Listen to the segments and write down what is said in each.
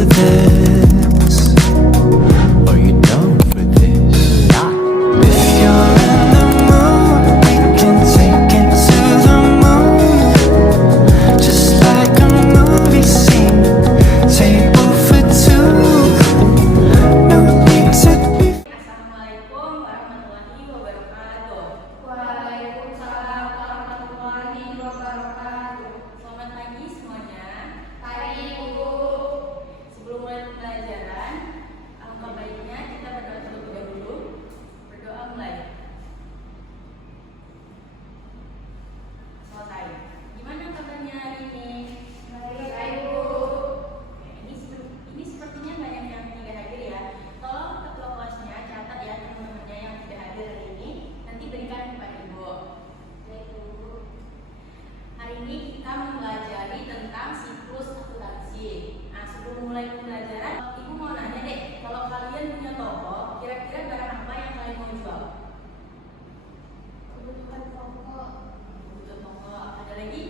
for this? Are you down for this? If you're in the mood, we can take it to the moon. Just like a movie scene, table for two. No need to be. Assalamualaikum warahmatullahi wabarakatuh. Waalaikumsalam warahmatullahi wabarakatuh. Selamat pagi semuanya. Pagi Bu. Sebelum mulai pembelajaran, alangkah baiknya kita berdoa terlebih dahulu. Berdoa mulai. Selesai. Gimana kabarnya hari ini? Baik Bu. Ini sepertinya banyak yang tidak hadir ya. Tolong ketua kelasnya catat ya teman-temannya yang tidak hadir hari ini. Nanti berikan kepada Ibu. Baik Bu. Hari ini kita mempelajari tentang siklus akuntansi. Nah, sebelum mulai pembelajaran, Ibu mau nanya deh, kalau kalian punya toko, kira-kira barang apa yang kalian mau jual? Kebutuhan toko. Kebutuhan toko. Ada lagi?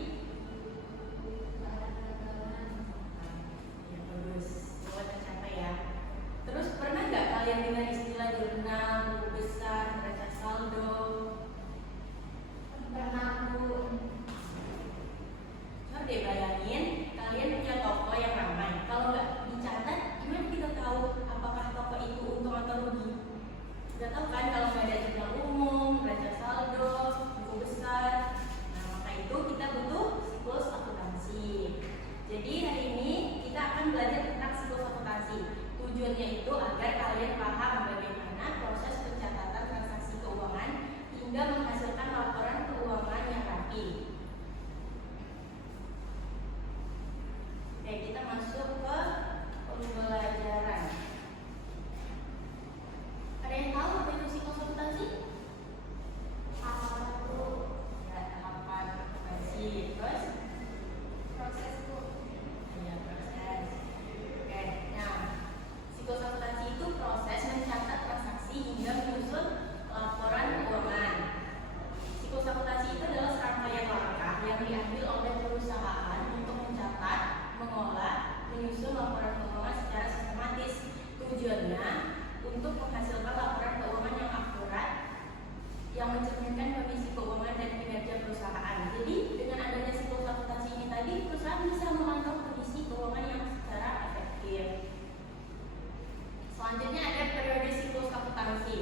Ya bagus. Coba tercapai ya. Terus pernah nggak kalian dengar istilah jurnal, buku besar, neraca saldo? Pernah Bu. Coba deh bayangin, kalian punya toko yang ramai. Kalau nggak dicatat, gimana kita tahu apakah toko itu untung atau rugi? Nggak tahu kan kalau nggak ada jurnal umum, neraca saldo, buku besar. Nah, maka itu kita butuh siklus akuntansi. Jadi hari ini kita akan belajar tentang siklus akuntansi. Tujuannya itu agar kalian paham bagaimana proses pencatatan transaksi keuangan hingga menghasilkan laporan keuangan yang rapi. Oke, kita masuk ke pembelajaran. Ada yang tahu apa itu siklus akuntansi? Apa itu? Ya, tahapan akuntansi. Terus proses Bu. Ya, proses. Oke, nah siklus akuntansi itu proses mencatat transaksi hingga menyusun laporan keuangan. Siklus akuntansi itu adalah serangkaian langkah yang diambil oleh perusahaan untuk mencatat, mengolah, menyusun laporan keuangan secara sistematis. Tujuannya untuk menghasilkan laporan keuangan yang akurat yang mencerminkan kondisi keuangan dan kinerja perusahaan. Jadi dengan adanya siklus akuntansi ini tadi, perusahaan bisa memantau kondisi keuangan yang secara efektif. Selanjutnya ada periode siklus akuntansi.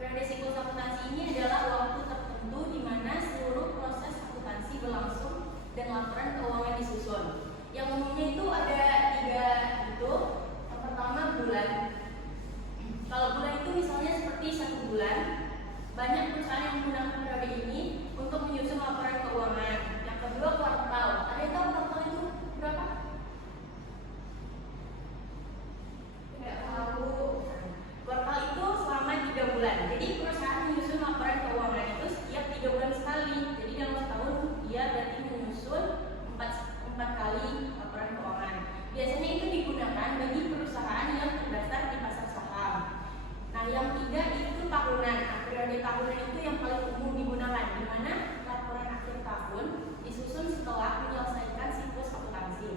Periode siklus akuntansi ini adalah waktu tertentu di mana seluruh proses akuntansi berlangsung dan laporan keuangan disusun. Yang umumnya itu ada 3 itu. Yang pertama bulan. Kalau bulan itu misalnya seperti 1 bulan, banyak perusahaan yang menggunakan periode ini untuk menyusun laporan keuangan. Yang kedua kuartal. Ada yang tahu kuartal itu berapa? Tidak tahu. Kuartal itu selama 3 bulan. Jadi perusahaan menyusun laporan keuangan itu setiap 3 bulan sekali. Jadi dalam setahun dia berarti menyusun 4 kali laporan keuangan. Biasanya itu digunakan bagi perusahaan yang terdaftar di pasar saham. Nah, yang 3 itu tahunan. Nah, periode tahunan itu yang paling umum digunakan, di mana laporan akhir tahun disusun setelah menyelesaikan siklus akuntansi.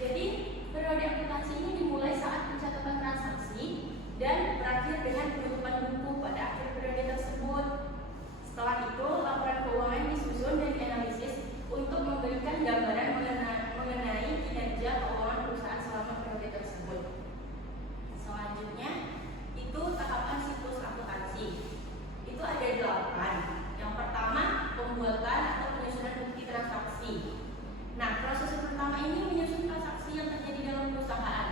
Jadi periode akuntansi ini dimulai saat pencatatan transaksi dan berakhir dengan penutupan buku pada akhir periode tersebut. Setelah itu, laporan keuangan disusun dan dianalisis untuk memberikan gambaran mengenai kinerja keuangan perusahaan selama periode tersebut. Selanjutnya, itu tahapan siklus akuntansi. Itu ada 8. Yang pertama, pembuatan atau penyusunan bukti transaksi. Nah, proses pertama ini menyusun transaksi yang terjadi dalam perusahaan.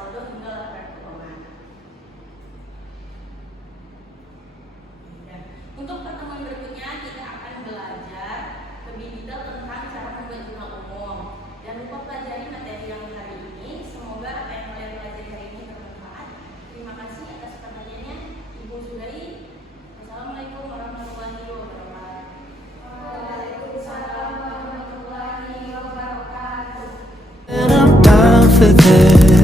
saldo hingga laporan keuangan. Dan untuk pertemuan berikutnya kita akan belajar lebih detail tentang cara membuat jurnal umum. Jangan lupa pelajari materi yang hari ini. Semoga apa yang kalian pelajari hari ini bermanfaat. Terima kasih atas pertanyaannya, Ibu Sudari. Assalamualaikum warahmatullahi wabarakatuh. Waalaikumsalam warahmatullahi wabarakatuh. And I'm down for this.